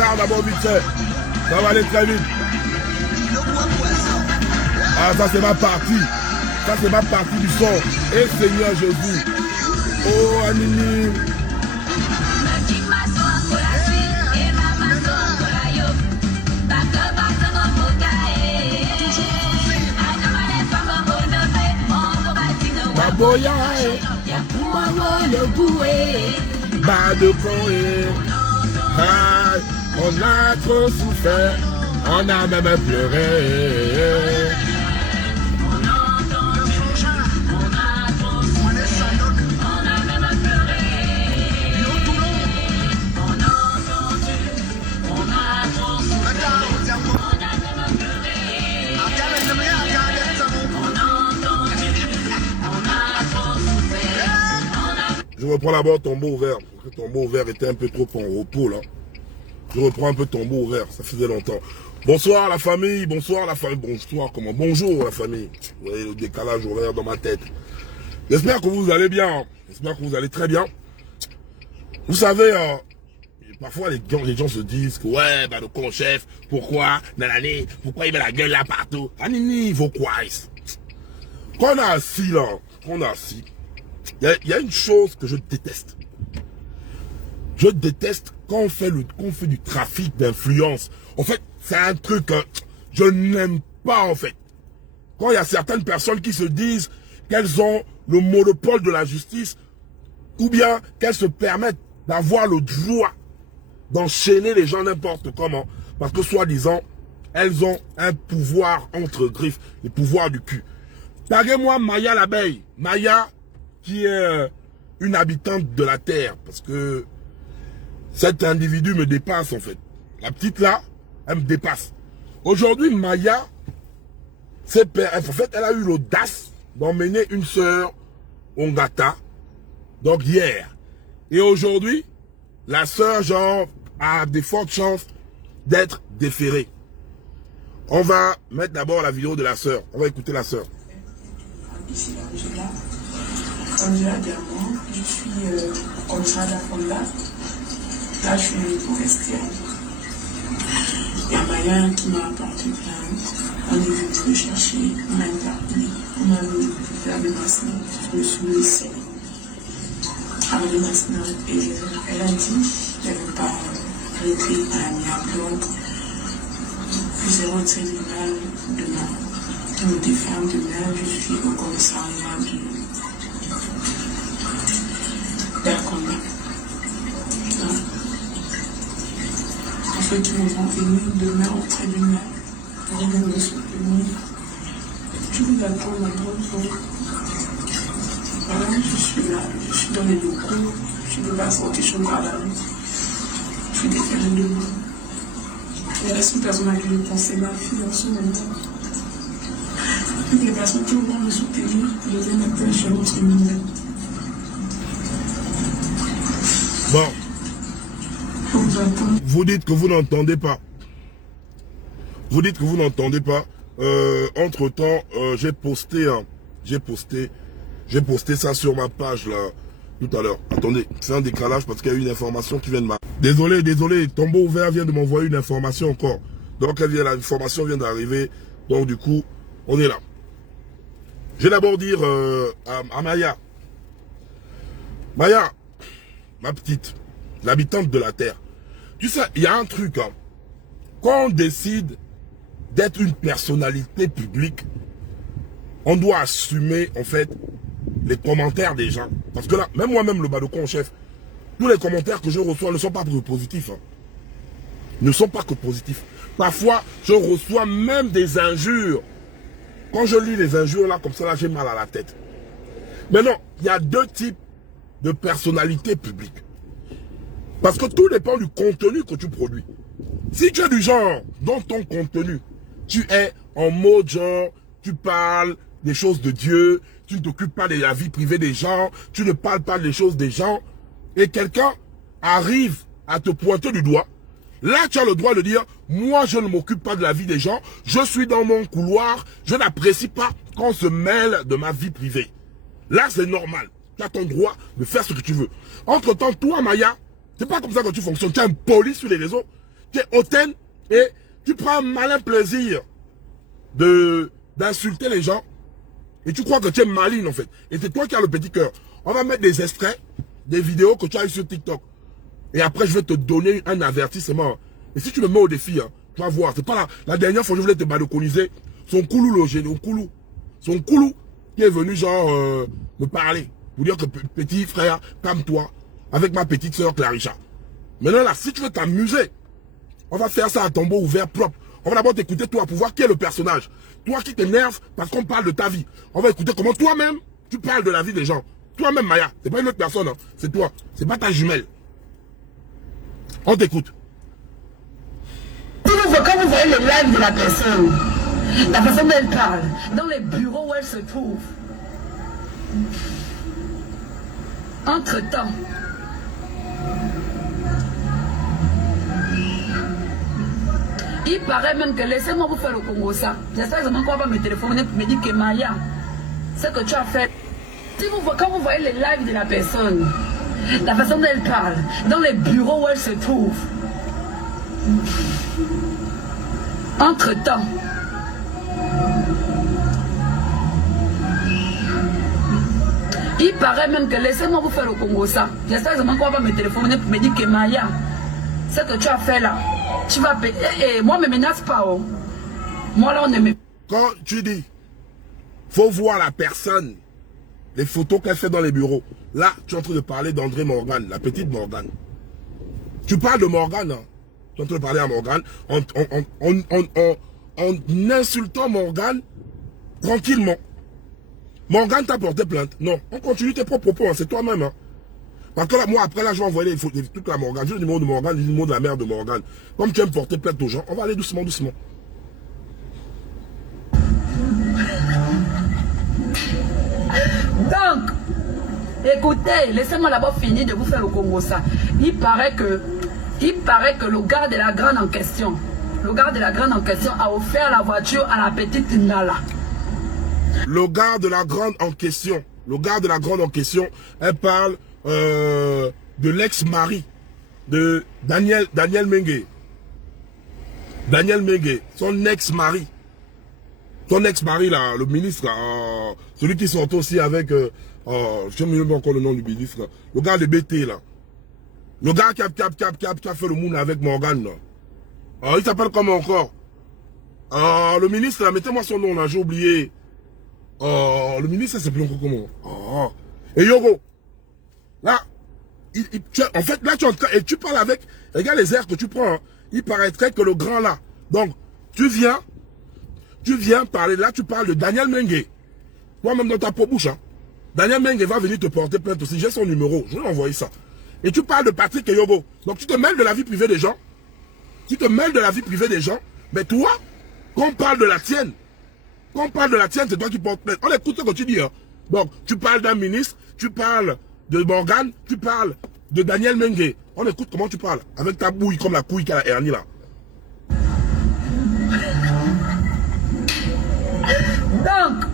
regarde d'abord vite fait. Ça va aller très vite. Ah, ça c'est ma partie. Ça c'est ma partie du son. Et Seigneur Jésus. Oh, Anini. Baboya, le boué, bas de Corée. On a trop souffert, on a même pleuré. Je reprends d'abord Tombeau ouvert, parce que Tombeau ouvert était un peu trop en repos là. Je reprends un peu Tombeau ouvert, ça faisait longtemps. Bonsoir la famille, bonsoir la famille, bonsoir comment, bonjour la famille. Vous voyez le décalage horaire dans ma tête. J'espère que vous allez bien, j'espère que vous allez très bien. Vous savez, parfois les gens se disent que ouais, bah le con-chef, pourquoi, nanani, pourquoi il met la gueule là partout. Anini, vos quoi. Quand on a assis là, il y a une chose que je déteste. Je déteste quand on fait du trafic d'influence. En fait, c'est un truc que je n'aime pas en fait. Quand il y a certaines personnes qui se disent qu'elles ont le monopole de la justice ou bien qu'elles se permettent d'avoir le droit d'enchaîner les gens n'importe comment. Parce que soi-disant, elles ont un pouvoir entre griffes, le pouvoir du cul. Taguez-moi Maya l'abeille. Maya qui est une habitante de la terre. Parce que cet individu me dépasse en fait. La petite là, elle me dépasse. Aujourd'hui, Maya, en fait, elle a eu l'audace d'emmener une sœur Ongata. Donc hier. Et aujourd'hui, la sœur, genre, a des fortes chances d'être déférée. On va mettre d'abord la vidéo de la sœur. On va écouter la sœur. Ici, là, comme je l'ai dit avant, je suis comme ça à la Fonda. Là, je suis forestière. Il y a Maya qui m'a apporté plainte. On est venu me chercher, on m'a interpellé, on m'a mis faire des masses. Je me suis laissée avec des masses. Et elle a dit qu'elle ne veut pas arrêter à l'amiable. Donc, je suis rentrée tribunal demain. Je me défends demain, je suis au commissariat d'Arconda. En fait, ils vont venir demain au tribunal pour me soutenir. Je vous attends dans votre jour. Voilà, je suis là, je suis dans les locaux, je ne peux pas sortir chez moi à la rue. Je suis déférée de moi. Il reste une personne à qui je conseille ma fille en ce moment. Toutes les personnes qui vont me soutenir, je les ai maintenant chez le tribunal. Bon. Vous dites que vous n'entendez pas. Vous dites que vous n'entendez pas. Entre-temps, j'ai posté ça sur ma page là tout à l'heure. Attendez, c'est un décalage parce qu'il y a eu une information qui vient de Désolé, Tombeau ouvert vient de m'envoyer une information encore. Donc l'information vient d'arriver. Donc du coup, on est là. Je vais d'abord dire à Maya. Maya, ma petite, l'habitante de la terre. Tu sais, il y a un truc, hein. Quand on décide d'être une personnalité publique, on doit assumer, en fait, les commentaires des gens. Parce que là, même moi-même, le Badocon chef, tous les commentaires que je reçois ne sont pas que positifs. Hein. Ne sont pas que positifs. Parfois, je reçois même des injures. Quand je lis les injures, là, comme ça, là, j'ai mal à la tête. Mais non, il y a deux types de personnalités publiques. Parce que tout dépend du contenu que tu produis. Si tu es du genre, dans ton contenu, tu es en mode genre, tu parles des choses de Dieu, tu ne t'occupes pas de la vie privée des gens, tu ne parles pas des choses des gens, et quelqu'un arrive à te pointer du doigt, là tu as le droit de dire, moi je ne m'occupe pas de la vie des gens, je suis dans mon couloir, je n'apprécie pas qu'on se mêle de ma vie privée. Là c'est normal, tu as ton droit de faire ce que tu veux. Entre temps, toi Maya, c'est pas comme ça que tu fonctionnes, tu es impoli sur les réseaux. tu es hautaine et tu prends un malin plaisir d'insulter les gens. Et tu crois que tu es maligne en fait. Et c'est toi qui as le petit cœur. On va mettre des extraits, des vidéos que tu as eu sur TikTok. Et après, je vais te donner un avertissement. Et si tu me mets au défi, hein, tu vas voir. C'est pas la dernière fois que je voulais te balconiser. Son coulou logé, son coulou qui est venu genre me parler. Pour dire que petit frère, calme-toi. Avec ma petite soeur Claricha. Maintenant là, si tu veux t'amuser, on va faire ça à tombeau ouvert propre. On va d'abord t'écouter toi pour voir qui est le personnage. Toi qui t'énerve parce qu'on parle de ta vie. On va écouter comment toi-même, tu parles de la vie des gens. Toi-même Maya, c'est pas une autre personne, hein. C'est toi. C'est pas ta jumelle. On t'écoute. Quand vous voyez le live de la personne dont elle parle, dans les bureaux où elle se trouve, entre-temps, il paraît même que laissez-moi vous faire le Congo ça. J'espère exactement qu'on va me téléphoner pour me dire que Maya, ce que tu as fait. Quand vous voyez les lives de la personne dont elle parle, dans les bureaux où elle se trouve, entre-temps, il paraît même que laissez-moi vous faire le Congo ça. J'espère exactement qu'on va me téléphoner pour me dire que Maya, ce que tu as fait là, tu vas payer. Et moi, ne me menace pas. Oh. Moi là, on ne me... Quand tu dis, faut voir la personne, les photos qu'elle fait dans les bureaux. Là, tu es en train de parler d'André Morgan, la petite Morgan. Tu parles de Morgan, hein. Tu es en train de parler à Morgan en insultant Morgan tranquillement. Morgan t'a porté plainte. Non, on continue tes propres propos, hein. C'est toi-même. Hein. Parce que là, moi, après, là, je vais envoyer les trucs à Morgan. J'ai le numéro de Morgan, le numéro de la mère de Morgan. Comme tu aimes porter plainte aux gens, on va aller doucement, doucement. Donc, écoutez, laissez-moi d'abord finir de vous faire le Congo ça. Il paraît que le gars de la grande en question, a offert la voiture à la petite Nala. Le gars de la grande en question, elle parle de l'ex-mari de Daniel Mengue. Daniel Mengue, son ex-mari. Son ex-mari, là, le ministre, là, celui qui sort aussi avec, je ne sais même pas encore le nom du ministre, là, le gars de BT, là. Le gars qui a fait le monde avec Morgan, là. Il s'appelle comment encore? Le ministre, là, mettez-moi son nom, là, j'ai oublié. Le ministre, ça s'appelle encore comment? Et Yogo, là, en fait, là, tu es en train, et tu parles avec, regarde les airs que tu prends, hein. Il paraîtrait que le grand, là, donc, tu viens parler, là, tu parles de Daniel Mengue. Toi-même dans ta bouche, hein. Daniel Mengue va venir te porter plainte aussi, j'ai son numéro, je vais envoyer ça. Et tu parles de Patrick et Yogo. Donc, tu te mêles de la vie privée des gens. Mais toi, quand on parle de la tienne, c'est toi qui portes plainte. On écoute ce que tu dis. Hein. Donc, tu parles d'un ministre, tu parles de Morgan, tu parles de Daniel Mengue. On écoute comment tu parles. Avec ta bouille comme la couille qu'a la hernie là. Donc,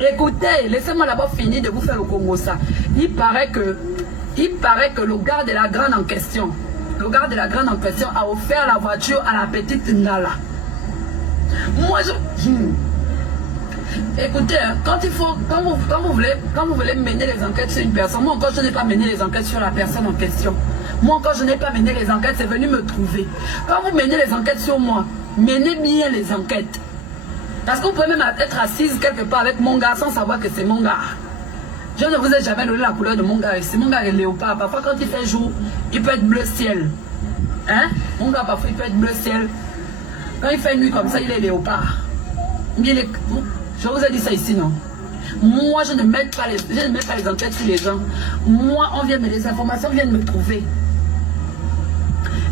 écoutez, laissez-moi d'abord finir de vous faire le Congo ça. Il paraît que le gars de la grande en question, a offert la voiture à la petite Nala. Moi, écoutez, quand vous voulez mener les enquêtes sur une personne, moi encore je n'ai pas mené les enquêtes sur la personne en question. Moi encore je n'ai pas mené les enquêtes, c'est venu me trouver. Quand vous menez les enquêtes sur moi, menez bien les enquêtes. Parce que vous pouvez même être assise quelque part avec mon gars sans savoir que c'est mon gars. Je ne vous ai jamais donné la couleur de mon gars. C'est mon gars est léopard. Parfois quand il fait jour, il peut être bleu ciel. Hein? Mon gars parfois il peut être bleu ciel. Quand il fait nuit comme ça, il est léopard. Je vous ai dit ça ici, non? Moi, je ne mets pas les enquêtes sur les gens. Moi, les informations viennent me trouver.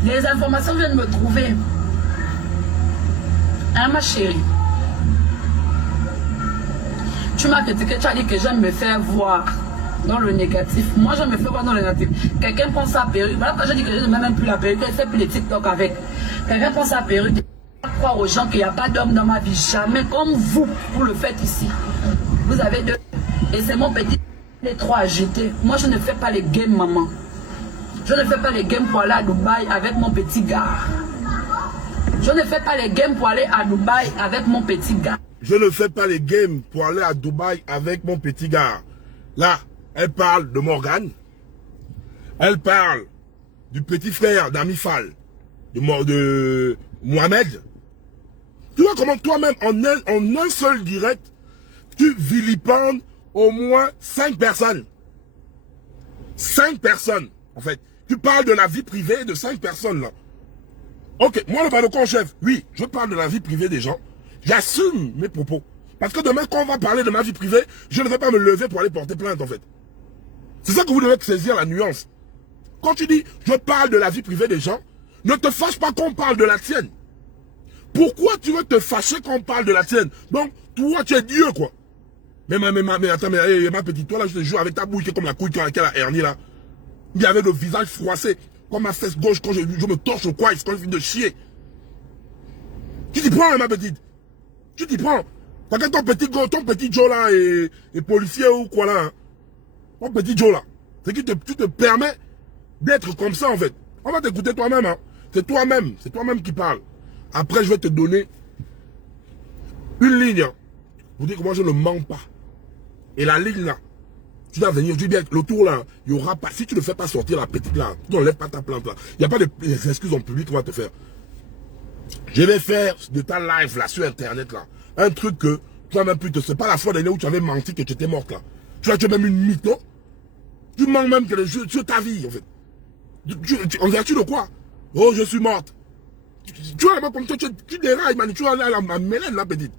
Les informations viennent me trouver. Hein, ma chérie? Tu m'as critiqué, tu as dit que j'aime me faire voir dans le négatif. Moi, je me fais voir dans le négatif. Quelqu'un prend sa perruque. Voilà quand je dis que je ne mets même plus la perruque, je ne fais plus les TikTok avec. Quelqu'un prend sa perruque. Croire aux gens qu'il n'y a pas d'homme dans ma vie. Jamais comme vous le faites ici. Vous avez deux. Et c'est mon petit. Les trois agités. Moi, je ne fais pas les games, maman. Je ne fais pas les games pour aller à Dubaï avec mon petit gars. Je ne fais pas les games pour aller à Dubaï avec mon petit gars. Je ne fais pas les games pour aller à Dubaï avec mon petit gars. Là, elle parle de Morgane. Elle parle du petit frère d'Amifal, de Mohamed. Tu vois comment toi-même, en un seul direct, tu vilipendes au moins 5 personnes. 5 personnes, en fait. Tu parles de la vie privée de 5 personnes, là. Ok, moi, le balcon chef, oui, je parle de la vie privée des gens. J'assume mes propos. Parce que demain, quand on va parler de ma vie privée, je ne vais pas me lever pour aller porter plainte, en fait. C'est ça que vous devez saisir, la nuance. Quand tu dis, je parle de la vie privée des gens, ne te fâche pas qu'on parle de la tienne. Pourquoi tu veux te fâcher quand on parle de la tienne? Donc, toi, tu es Dieu, quoi. Mais attends, ma petite, toi, là, je te jure, avec ta bouille qui est comme la couille qui a la hernie, là. Il y avait le visage froissé, comme ma fesse gauche, quand je me torche au coin, quand je finis de chier. Tu t'y prends, hein, ma petite. Tu t'y prends. Parce que ton petit Joe, là, est policier ou quoi, là. Hein. Ton petit Joe, là. C'est que tu te permets d'être comme ça, en fait. On va t'écouter toi-même, hein. C'est toi-même qui parle. Après, je vais te donner une ligne. Hein. Vous dites que moi, je ne mens pas. Et la ligne, là, tu dois venir, je dis bien, le tour, là, il n'y aura pas, si tu ne fais pas sortir la petite, là, tu n'enlèves pas ta plainte, là. Il n'y a pas d'excuses en public qu'on va te faire. Je vais faire de ta live, là, sur Internet, là, un truc que tu n'as même plus, c'est pas la fois dernière où tu avais menti que tu étais morte, là. Tu as même une mytho. Tu mens même que sur ta vie, en fait. En vertu de quoi? Oh, je suis morte. Tu vois, comme toi, tu dérailles, man. Tu vois, là, la mélène, là, petite.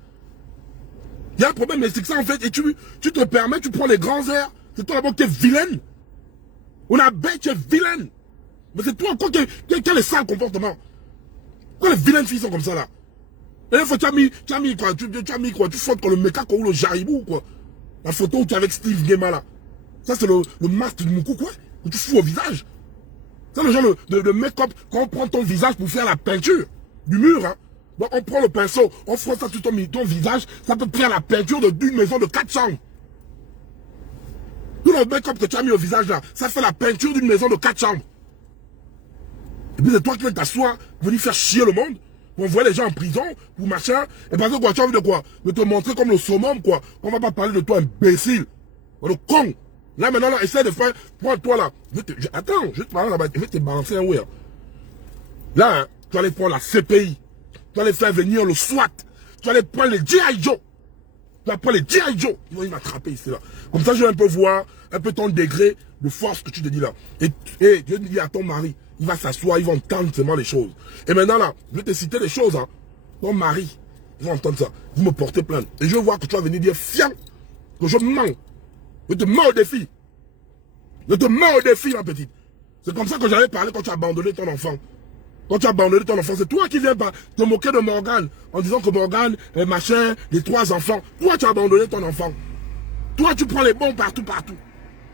Il y a un problème, mais c'est que ça, en fait, et tu te permets, tu prends les grands airs. C'est toi, d'abord, qui es vilaine. On a bête, tu es vilaine. Mais c'est toi, encore, qui a les sales comportements. Pourquoi les vilaines filles sont comme ça, là? Et là, tu as mis quoi? Tu fautes comme le mécaco ou le jaribou, quoi. La photo où tu es avec Steve Guéma, là. Ça, c'est le masque du moukou, quoi. Que tu fous au visage. C'est le genre de make-up quand on prend ton visage pour faire la peinture du mur. Hein. Donc on prend le pinceau, on frotte ça sur ton visage, ça peut faire la peinture d'une maison de 4 chambres. Tout le make-up que tu as mis au visage là, ça fait la peinture d'une maison de 4 chambres. Et puis c'est toi qui viens t'asseoir, venir faire chier le monde, pour envoyer les gens en prison, pour machin. Et parce que quoi, tu as envie de quoi? De te montrer comme le summum, quoi. On va pas parler de toi, imbécile. Le con. Là, maintenant, là, essaie de faire, prends-toi là. Attends, je vais te parler là-bas, je vais te balancer un ouais. Là, hein, tu vas aller prendre la CPI. Tu vas aller faire venir le SWAT. Tu vas aller prendre les G.I. Joe. Tu vas prendre les G.I. Joe. Ils vont m'attraper ici, là. Comme ça, je vais un peu voir, un peu ton degré de force que tu te dis là. Et je dis à ton mari, il va s'asseoir, il va entendre seulement les choses. Et maintenant, là, je vais te citer les choses, hein. Ton mari, il va entendre ça. Vous me portez plainte. Et je vais voir que tu vas venir dire, fiant, que je mens. Je te mets au défi. Je te mets au défi, ma petite. C'est comme ça que j'avais parlé quand tu as abandonné ton enfant. Quand tu as abandonné ton enfant, c'est toi qui viens te moquer de Morgane en disant que Morgane est machin, les 3 enfants. Toi, tu as abandonné ton enfant. Toi, tu prends les bons partout.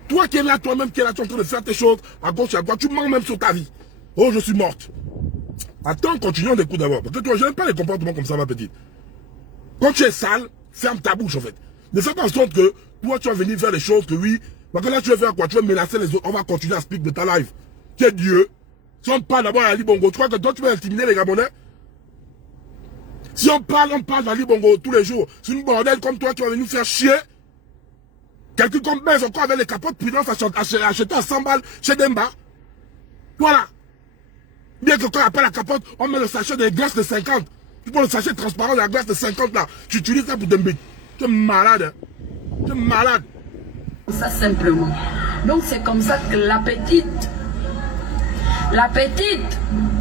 Toi qui es là, toi-même qui es là, tu es en train de faire tes choses à gauche et à droite. Tu mens même sur ta vie. Oh, je suis morte. Attends, continuons d'écouter d'abord. Parce que toi, je n'aime pas les comportements comme ça, ma petite. Quand tu es sale, ferme ta bouche, en fait. Ne fais pas en sorte que toi, tu vas venir faire des choses que oui. Parce que là, tu vas faire quoi? Tu vas menacer les autres. On va continuer à speak de ta live. Tu es Dieu. Si on parle d'abord à Ali Bongo, tu crois que toi, tu vas intimider les Gabonais? Si on parle d'Ali Bongo tous les jours. C'est une bordel comme toi, tu vas venir faire chier. Quelqu'un comme Benz encore avec les capotes prudence acheter à 100 balles chez Demba. Voilà. Bien que quand on appelle la capote, on met le sachet de glace de 50. Tu prends le sachet transparent de la glace de 50 là. Tu utilises ça pour Demba. Tu es malade. Tu es malade. Ça simplement. Donc c'est comme ça que la petite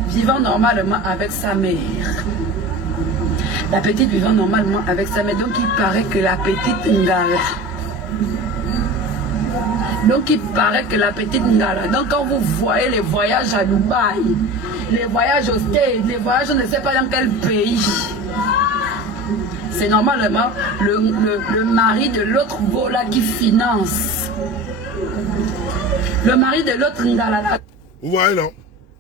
vivant normalement avec sa mère. La petite vivant normalement avec sa mère. Donc il paraît que la petite Ngala. Donc il paraît que la petite Ngala. Donc quand vous voyez les voyages à Dubaï, les voyages au States, les voyages on ne sait pas dans quel pays. C'est normalement le mari de l'autre Bola qui finance. Le mari de l'autre Ngala. Vous voyez, non?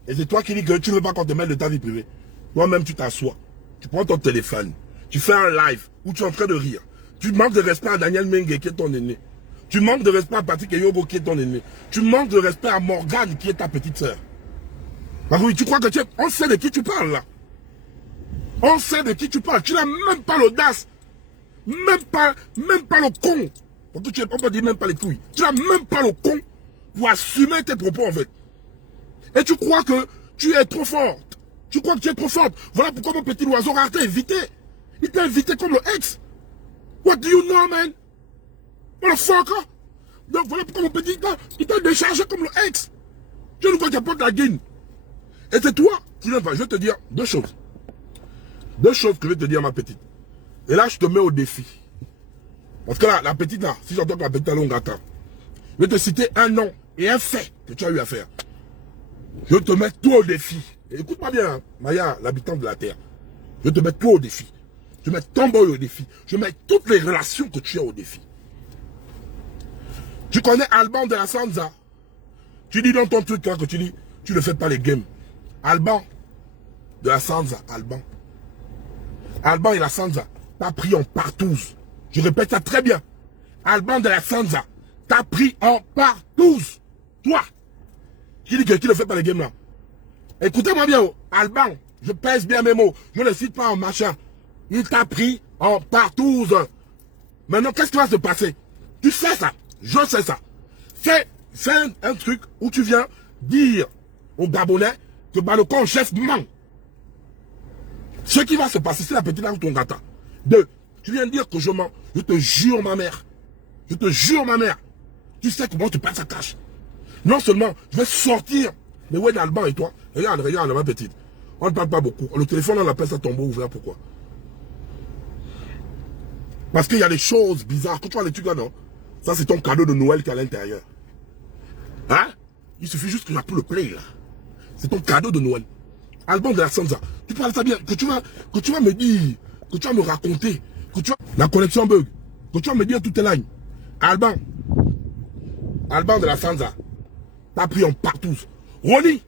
Et c'est toi qui dis que tu ne veux pas qu'on te mêle de ta vie privée. Toi-même, tu t'assois. Tu prends ton téléphone. Tu fais un live où tu es en train de rire. Tu manques de respect à Daniel Mengue qui est ton aîné. Tu manques de respect à Patrick Eyobo qui est ton aîné. Tu manques de respect à Morgane qui est ta petite sœur. Parce que tu crois que on sait de qui tu parles là. On sait de qui tu parles. Tu n'as même pas l'audace. Même pas le con. On peut dire même pas les couilles. Tu n'as même pas le con pour assumer tes propos en fait. Et tu crois que tu es trop forte. Tu crois que tu es trop forte. Voilà pourquoi mon petit oiseau rare t'a invité. Il t'a invité comme le ex. What do you know, man? Motherfucker. Donc voilà pourquoi mon petit, il t'a déchargé comme le ex. Je ne vois qu'il n'y a pas de la guine. Et c'est toi qui viens pas. Je vais te dire deux choses. Deux choses que je vais te dire, ma petite. Et là, je te mets au défi. Parce que là, la petite là, si j'entends que la petite a longue attend, je vais te citer un nom et un fait que tu as eu à faire. Je te mets tout au défi. Écoute-moi bien, hein, Maya, l'habitant de la terre. Je te mets tout au défi. Je mets ton boy au défi. Je mets toutes les relations que tu as au défi. Tu connais Alban de la Sanza. Tu dis dans ton truc là que tu dis, tu ne fais pas les games. Alban de la Sanza, Alban. Alban et la Sanza, t'as pris en partouze. Je répète ça très bien. Alban de la Sanza, t'as pris en partouze. Toi, qui dis que tu ne fais pas les games là. Écoutez-moi bien, Alban, je pèse bien mes mots. Je ne cite pas en machin. Il t'a pris en partouze. Maintenant, qu'est-ce qui va se passer? Tu sais ça. Je sais ça. Fais un truc où tu viens dire aux Gabonais que Balocon chef ment. Ce qui va se passer, c'est la petite là où ton gâteau. Deux, tu viens de dire que je mens. Je te jure ma mère. Je te jure ma mère. Tu sais comment tu passes à cache. Non seulement, je vais sortir. Mais ouais, Alban et toi. Regarde, regarde, ma petite. On ne parle pas beaucoup. Le téléphone, on appelle ça tombeau ouvert. Pourquoi? Parce qu'il y a des choses bizarres. Quand tu vois les trucs là, non? Ça, c'est ton cadeau de Noël qui est à l'intérieur. Hein? Il suffit juste que j'appuie le play, là. C'est ton cadeau de Noël. Alban de la Sanza. Tu parles ça bien. Que tu vas me dire, que tu vas me raconter, que tu vas... La connexion bug. Que tu vas me dire toutes tes lignes. Alban de la Sanza. T'as pris en partouze. Roni,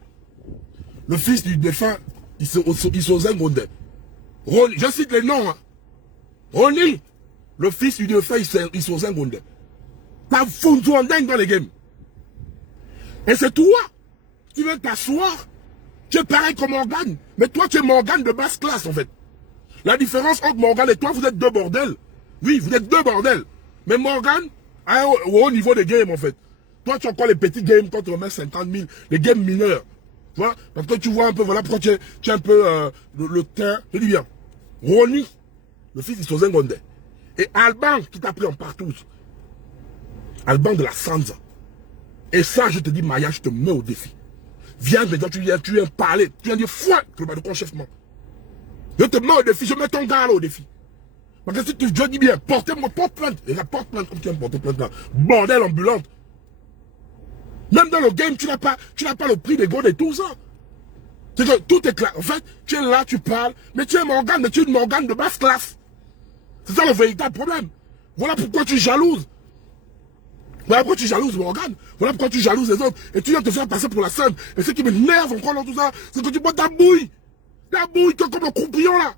le fils du défunt, Isozen Gonde. Roni, je cite les noms. Hein. Roni, le fils du défunt, Isozen Gonde. T'as foutu en dingue dans les games. Et c'est toi qui viens t'asseoir. Tu es pareil comme Morgane. Mais toi, tu es Morgane de basse classe, en fait. La différence entre Morgane et toi, vous êtes deux bordels. Oui, vous êtes deux bordels. Mais Morgane, au haut niveau des games, en fait. Toi, tu as encore les petits games quand tu remets 50 000. Les games mineurs. Tu vois? Parce que tu vois un peu, voilà pourquoi tu es un peu le teint. Je dis bien. Roni, le fils d'Isozen Gonde. Et Alban, qui t'a pris en partouze. Alban de la Sanza. Et ça, je te dis, Maya, je te mets au défi. Viens maintenant, tu viens parler. Tu viens dire, foi, que le Balocon chef ment. Je te mets au défi, je mets ton gars là au défi. Parce que si je dis bien, portez-moi, porte plainte. Et la porte plainte comme tu viens de porter plainte là. Bordel ambulante. Même dans le game, tu n'as pas le prix des godes et tout ça. C'est que tout est clair. En fait, tu es là, tu parles, mais tu es Morgane, mais tu es une Morgane de basse classe. C'est ça le véritable problème. Voilà pourquoi tu jalouses. Voilà pourquoi tu jalouses Morgane. Voilà pourquoi tu jalouses les autres. Et tu viens te faire passer pour la scène. Et ce qui m'énerve encore dans tout ça, c'est que tu bois ta bouille. Ta bouille comme le croupion là.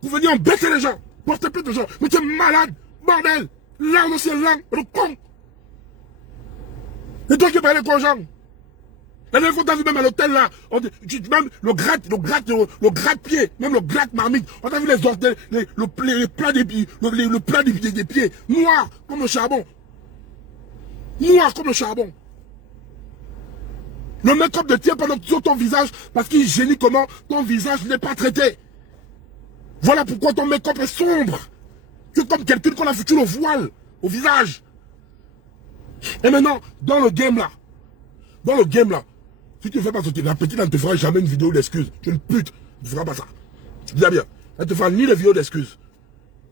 Pour venir embêter les gens. Porter plainte aux gens. Mais tu es malade. Bordel. L'âme aussi est l'âme. Le con. Et toi qui parlais aux gens. La dernière fois, t'as vu même à l'hôtel là, même le gratte-pied, même le gratte-marmite, on a vu les orteils, le plat des pieds, le plat des pieds, noir comme le charbon. Noir comme le charbon. Le make-up ne tient pas sur ton visage parce qu'il génie comment ton visage n'est pas traité. Voilà pourquoi ton make-up est sombre. C'est comme quelqu'un qu'on a foutu le voile au visage. Et maintenant, dans le game là, si tu ne fais pas sortir, la petite, elle ne te fera jamais une vidéo d'excuses. Tu es une pute, tu ne feras pas ça. Tu dis bien, elle ne te fera ni de vidéo d'excuses.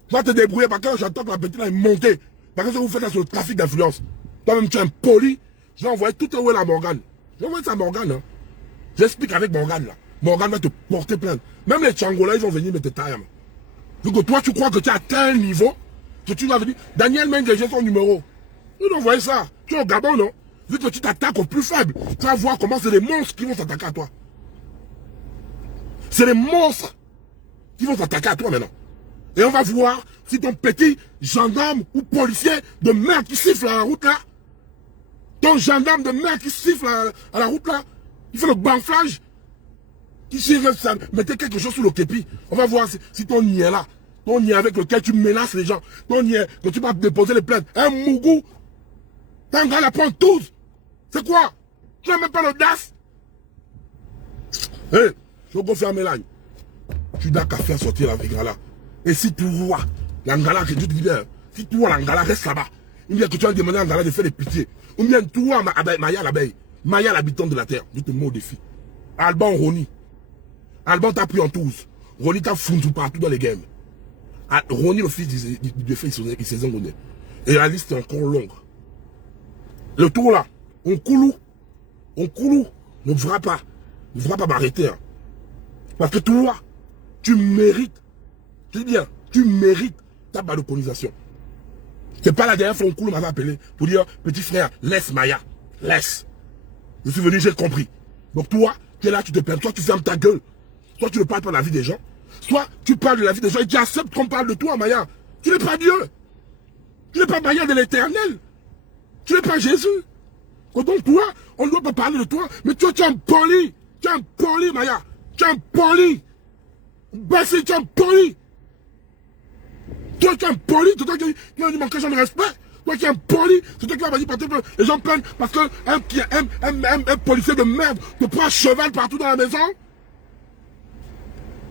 Tu vas te débrouiller parce que j'attends que la petite est montée. Parce que vous faites ça sur le trafic d'influence. Toi-même, tu es un poli. Je vais envoyer tout où est la Morgane. Je vais envoyer ça à Morgane. Hein. J'explique avec Morgane là. Morgane va te porter plainte. Même les Tchangolais, ils vont venir mettre ta taille. Donc toi, tu crois que tu as atteint un niveau que tu vas venir. Daniel Menge, j'ai son numéro. Tu dois envoyer ça. Tu es au Gabon, non? Vu que tu t'attaques au plus faible, tu vas voir comment c'est les monstres qui vont s'attaquer à toi. C'est les monstres qui vont s'attaquer à toi maintenant. Et on va voir si ton petit gendarme ou policier de merde qui siffle à la route là, ton gendarme de merde qui siffle à la route là, il fait le banflage. Mettez quelque chose sous le képi. On va voir si ton niais là, ton niais avec lequel tu menaces les gens, ton niais que tu vas déposer les plaintes, un mougou, t'as un gars la prend tous. C'est quoi? Tu n'as même pas l'audace. Hé, je vais go fermer l'âne. Tu n'as qu'à faire sortir la Ngala. Et si tu vois l'Angala, que tu te dis bien, si tu vois l'Angala, reste là-bas. Ou bien que tu vas demander à l'Angala de faire des pitiés. Ou bien tu vois Maya l'abeille, Maya l'habitant de la terre. Je te mets au défi. Alban Roni. Alban t'a pris en tous. Roni t'a foutu partout dans les games. Roni, le fils du défunt, il s'est zangondé. Et la liste est encore longue. Le tour là, on coule. Ne voudra pas m'arrêter. Hein. Parce que toi, tu mérites. Je dis bien, tu mérites ta balconisation. C'est pas la dernière fois qu'on m'avait appelé pour dire, petit frère, laisse Maya. Laisse. Je suis venu, j'ai compris. Donc toi, tu es là, tu te perds. Soit tu fermes ta gueule. Soit tu ne parles pas de la vie des gens. Soit tu parles de la vie des gens et tu acceptes qu'on parle de toi, Maya. Tu n'es pas Dieu. Tu n'es pas Maya de l'éternel. Tu n'es pas Jésus. Donc toi, on ne doit pas parler de toi. Mais toi, tu es un poli. Tu es un poli, Maya. Tu es un poli. Bassi, tu es un poli. Toi, tu es un poli. C'est toi qui as manqué de respect. Toi qui es un poli. C'est toi qui vas dire partout. Les gens plaignent parce qu'un policier de merde te prend un cheval partout dans la maison.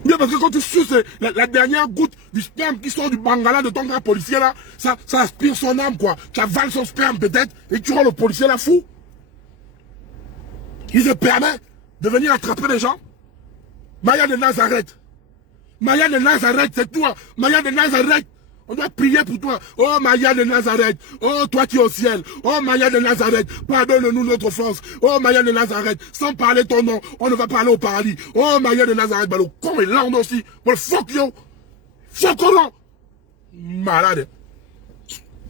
Bien parce que quand tu suces la dernière goutte du sperme qui sort du bangala de ton grand policier là, ça aspire son âme quoi. Tu avales son sperme peut-être et tu rends le policier là fou. Il se permet de venir attraper les gens. Maya de Nazareth. Maya de Nazareth, c'est toi. Maya de Nazareth. On doit prier pour toi. Oh Maya de Nazareth. Oh toi qui es au ciel. Oh Maya de Nazareth. Pardonne-nous notre offense. Oh Maya de Nazareth. Sans parler ton nom, on ne va pas aller au paradis. Oh Maya de Nazareth. Bah, le con est là aussi. Bon, fuck you. Fuck you. Malade.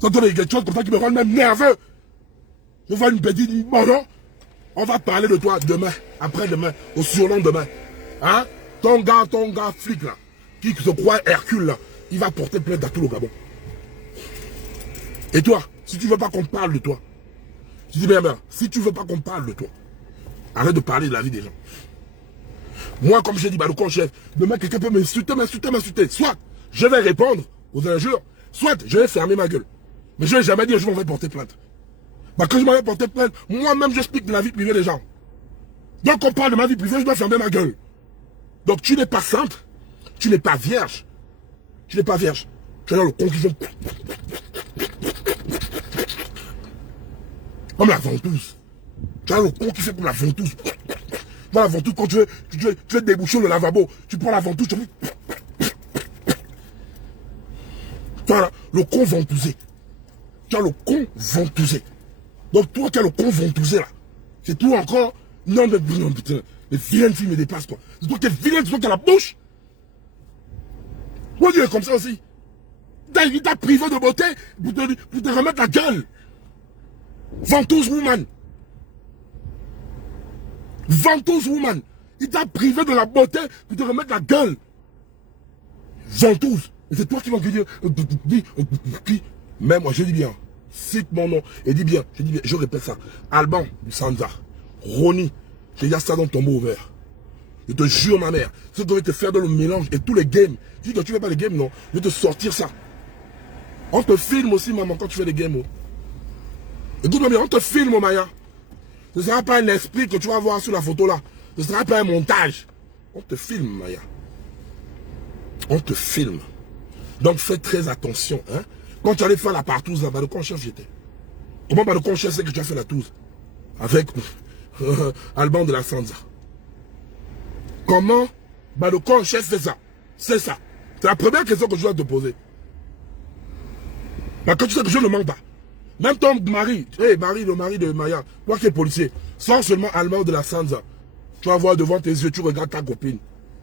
Quand on a quelque chose comme ça qui me rend même nerveux. Je vois une petite bonheur. On va parler de toi demain, après-demain, au surlendemain. Hein? Ton gars flic là, qui se croit Hercule là, il va porter plainte à tout le Gabon. Et toi, si tu veux pas qu'on parle de toi, je dis bien, si tu veux pas qu'on parle de toi, arrête de parler de la vie des gens. Moi, comme j'ai dit, le con-chef, demain quelqu'un peut m'insulter. Soit je vais répondre aux injures, soit je vais fermer ma gueule. Mais je ne vais jamais dire je m'en vais porter plainte. Quand je m'en vais porter plainte, moi-même j'explique de la vie privée des gens. Donc on parle de ma vie privée, je dois fermer ma gueule. Donc tu n'es pas sainte, tu n'es pas vierge. Tu n'es pas vierge. Tu es dans le con qui fait... Comme la ventouse. Tu as le con qui fait comme la ventouse. Dans la ventouse, quand tu veux déboucher le lavabo, tu prends la ventouse, tu fais... Tu as le con ventousé. Tu as le con ventousé. Donc toi qui as le con ventousé là, c'est toi encore... Non, putain, les vilaines filles me dépassent quoi. C'est toi qui es vilaine, c'est toi qui as la bouche. Moi, Dieu est comme ça aussi. Il t'a privé de beauté pour te remettre la gueule. Ventouse woman. Ventouse woman. Il t'a privé de la beauté pour te remettre la gueule. Ventouse. Et c'est toi qui vas dire. Mais moi, je dis bien. Cite mon nom. Et dis bien. Je répète ça. Alban du Sanza. Roni. J'ai déjà ça dans ton mot ouvert. Je te jure ma mère. Ce que je vais te faire dans le mélange et tous les games. Tu dis que tu ne fais pas les games, non. Je vais te sortir ça. On te filme aussi, maman, quand tu fais des games. Écoute-moi bien, on te filme, Maya. Ce ne sera pas un esprit que tu vas voir sur la photo là. Ce ne sera pas un montage. On te filme, Maya. On te filme. Donc fais très attention. Hein? Quand tu allais faire la partouze, là, le con-chef j'étais. Comment le con-chef sait que tu as fait la touze? Avec Alban de la Sanza. Comment le con-chef fait ça? C'est ça. C'est la première question que je dois te poser. Quand tu sais que je ne mens pas. Même ton mari, Marie, le mari de Maya, toi qui es policier, sans seulement Alban de la Sanza, tu vas voir devant tes yeux, tu regardes ta copine.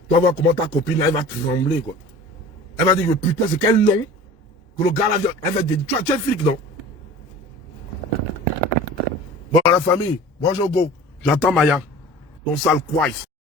Tu vas voir comment ta copine, elle va trembler, quoi. Elle va dire, putain, c'est quel nom que le gars là, elle va dire, tu es flic, non? Bon, la famille, moi je go. J'attends Maya. Ton sale quoi ici.